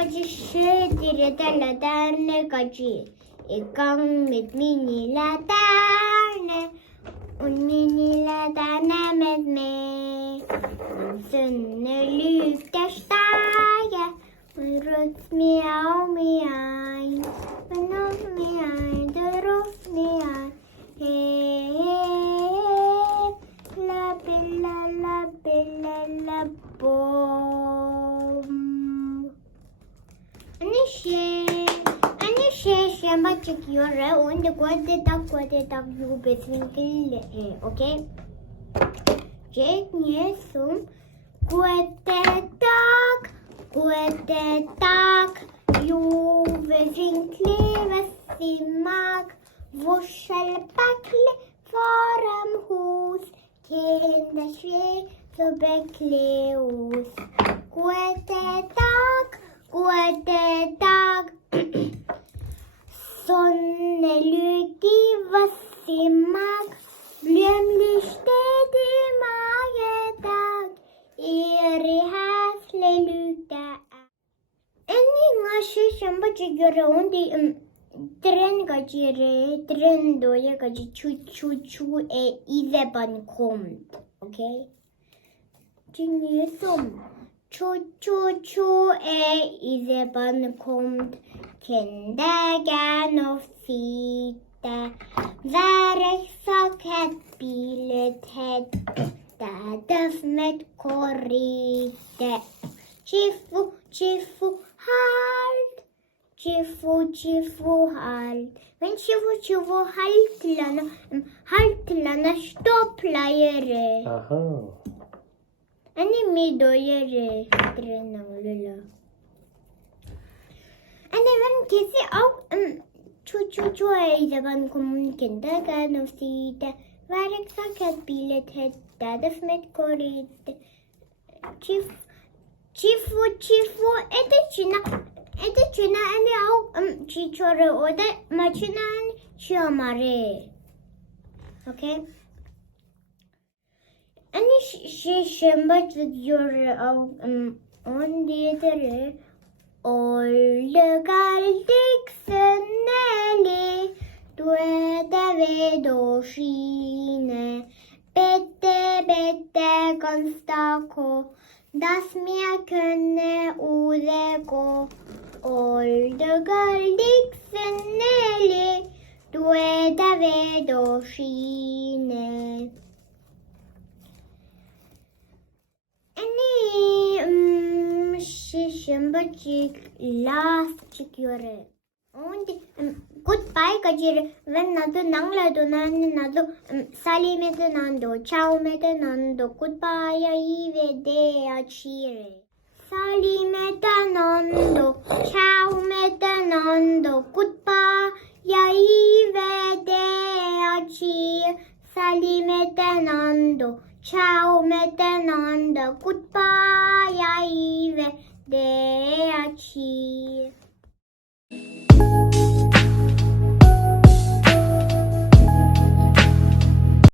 gacı şedire dele derne gacı. İgang mit minile derne. Un minile derne med me. Un sunne lykte stage. Un ruts miau miau. Un os miau, der os miau. Hey, la bella la bom. Anne şamba çıkıyor. Onda kuadde tak yubesvinkle. Okay? Jake niyesum. Kuadde tak yubesvinkle vesimak. Vuschelbackle vorm Hus, Kinder schwer so bekleus. Gute Tag, Sonne lykke, was sie mag, blomster die Magedag, ihre häsle lykke. En şamba çıkıyor. Onda tren tren doya gacı chu izeban kommt. Okay? Dinliyorsun. Chu izeban kommt. Kindergarten auf Sitte. Wer ich sag het bilet het. Da das mit korrite. Chifu halt. Chifu halt. Men chifu haltlana stopplayere. Aha. Anne mi doyere trenolula. Anne ben kesi auch chu zaman kommen Kindergarten auf Sitte. Var exakt bilet het das mit korrite. Chifu Çina anne au çiçore o da maçınan çiğamare. Okay? Anne şemba diyor au on diyedere oldu galdik söneli duede ve doşine bette ganstako das mir könne udego. Oldu galdik senneli dueda ve doşine. Anne şişembacık last çıkıyor. Onda goodbye gacır ve nadı nanglado nando salimede nando ciao mede nando goodbye iyi ve de açire. Salimede nando ciao mede nando goodbye iyi ve de açire. Salimede nando ciao mede nando goodbye iyi ve de açire.